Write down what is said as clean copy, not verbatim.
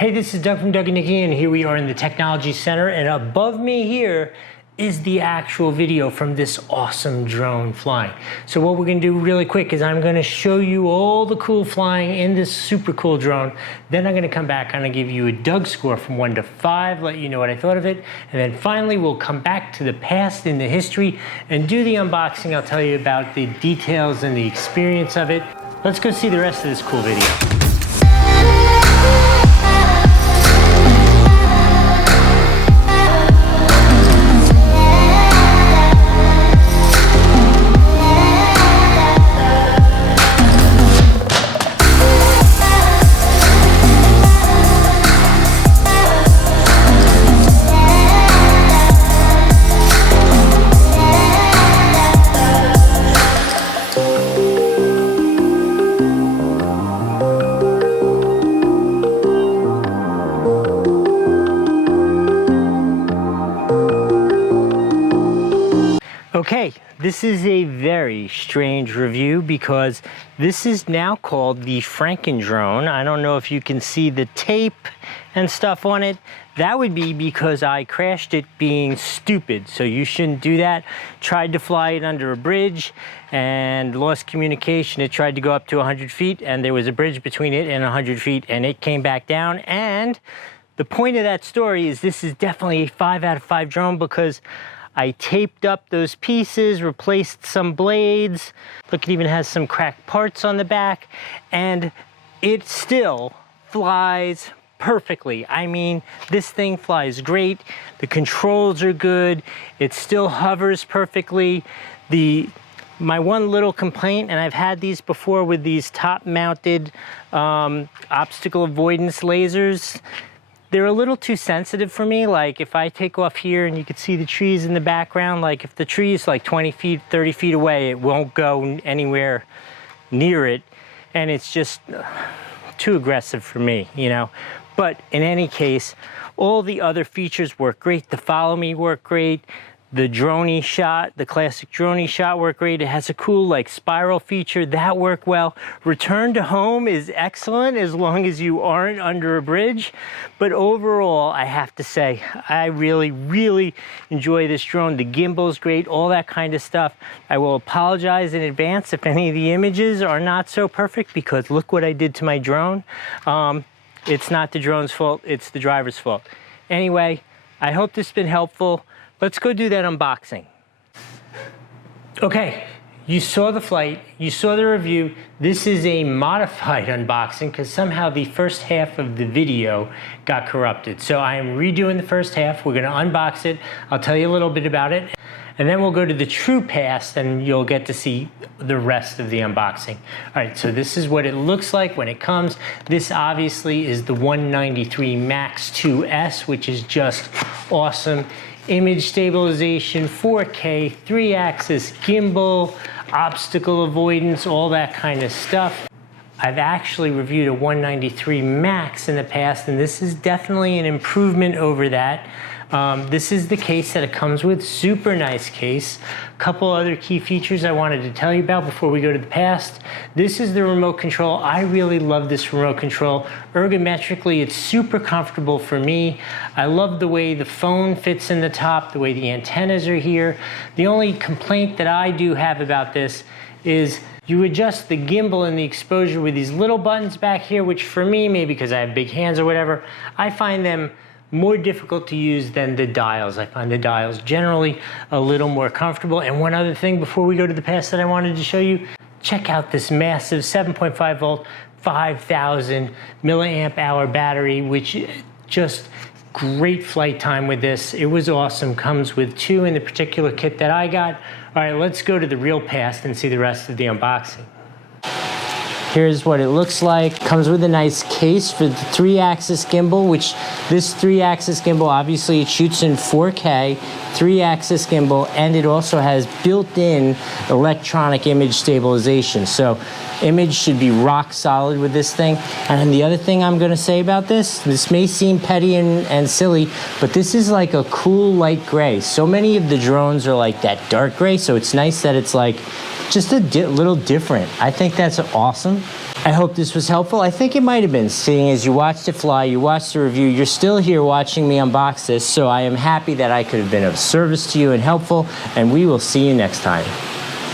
Hey, this is Doug from DOUGandNIKI, and here we are in the Technology Center, and above me here is the actual video from this awesome drone flying. So what we're gonna do really quick is I'm gonna show you all the cool flying in this super cool drone. Then I'm gonna come back and I'll give you a Doug score from 1 to 5, let you know what I thought of it. And then finally, we'll come back to the past in the history and do the unboxing. I'll tell you about the details and the experience of it. Let's go see the rest of this cool video. Okay, this is a very strange review because this is now called the Frankendrone. I don't know if you can see the tape and stuff on it. That would be because I crashed it being stupid, so you shouldn't do that. Tried to fly it under a bridge and lost communication. It tried to go up to 100 feet and there was a bridge between it and 100 feet and it came back down. And the point of that story is this is definitely a 5 out of 5 drone because I taped up those pieces, replaced some blades. Look, it even has some cracked parts on the back, and it still flies perfectly. I mean, this thing flies great. The controls are good. It still hovers perfectly. My one little complaint, and I've had these before with these top-mounted obstacle avoidance lasers, they're a little too sensitive for me. Like if I take off here and you can see the trees in the background, like if the tree is like 20 feet, 30 feet away, it won't go anywhere near it. And it's just too aggressive for me, you know? But in any case, all the other features work great. The follow me work great. The droney shot, the classic droney shot worked great. It has a cool like spiral feature, that worked well. Return to home is excellent as long as you aren't under a bridge. But overall, I have to say, I really, really enjoy this drone. The gimbal's great, all that kind of stuff. I will apologize in advance if any of the images are not so perfect because look what I did to my drone. It's not the drone's fault, it's the driver's fault. Anyway, I hope this has been helpful. Let's go do that unboxing. Okay, you saw the flight, you saw the review. This is a modified unboxing because somehow the first half of the video got corrupted. So I am redoing the first half. We're gonna unbox it. I'll tell you a little bit about it. And then we'll go to the true past and you'll get to see the rest of the unboxing. All right, so this is what it looks like when it comes. This obviously is the 193MAX2S, which is just awesome. Image stabilization, 4K, 3-axis gimbal, obstacle avoidance, all that kind of stuff. I've actually reviewed a 193 Max in the past, and this is definitely an improvement over that. This is the case that it comes with, super nice case. Couple other key features I wanted to tell you about before we go to the past. This is the remote control. I really love this remote control. Ergometrically, it's super comfortable for me. I love the way the phone fits in the top, the way the antennas are here. The only complaint that I do have about this is you adjust the gimbal and the exposure with these little buttons back here, which for me, maybe because I have big hands or whatever, I find them more difficult to use than the dials. I find the dials generally a little more comfortable. And one other thing before we go to the past that I wanted to show you, check out this massive 7.5 volt, 5,000 milliamp hour battery, which just great flight time with this. It was awesome. Comes with 2 in the particular kit that I got. All right, let's go to the real past and see the rest of the unboxing. Here's what it looks like. Comes with a nice case for the 3-axis gimbal, which this 3-axis gimbal, obviously it shoots in 4K, 3-axis gimbal, and it also has built-in electronic image stabilization. So image should be rock solid with this thing. And the other thing I'm gonna say about this may seem petty and silly, but this is like a cool light gray. So many of the drones are like that dark gray, so it's nice that it's like just a little different. I think that's awesome. watching. I hope this was helpful. I think it might have been, seeing as you watched it fly, you watched the review, you're still here watching me unbox this, so I am happy that I could have been of service to you and helpful, and we will see you next time.